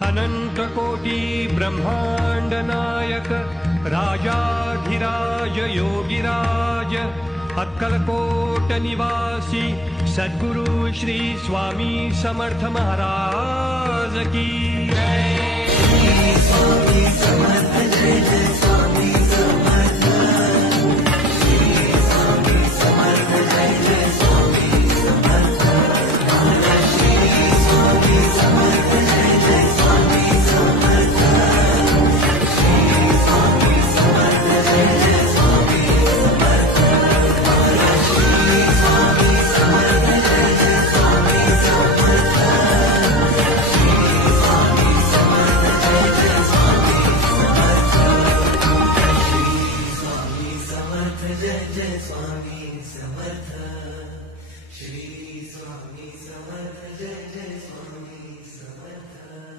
अनंत कोटी ब्रह्मांड नायक राजाधिराज योगिराज अक्कलकोट निवासी सद्गुरु श्री स्वामी समर्थ महाराज की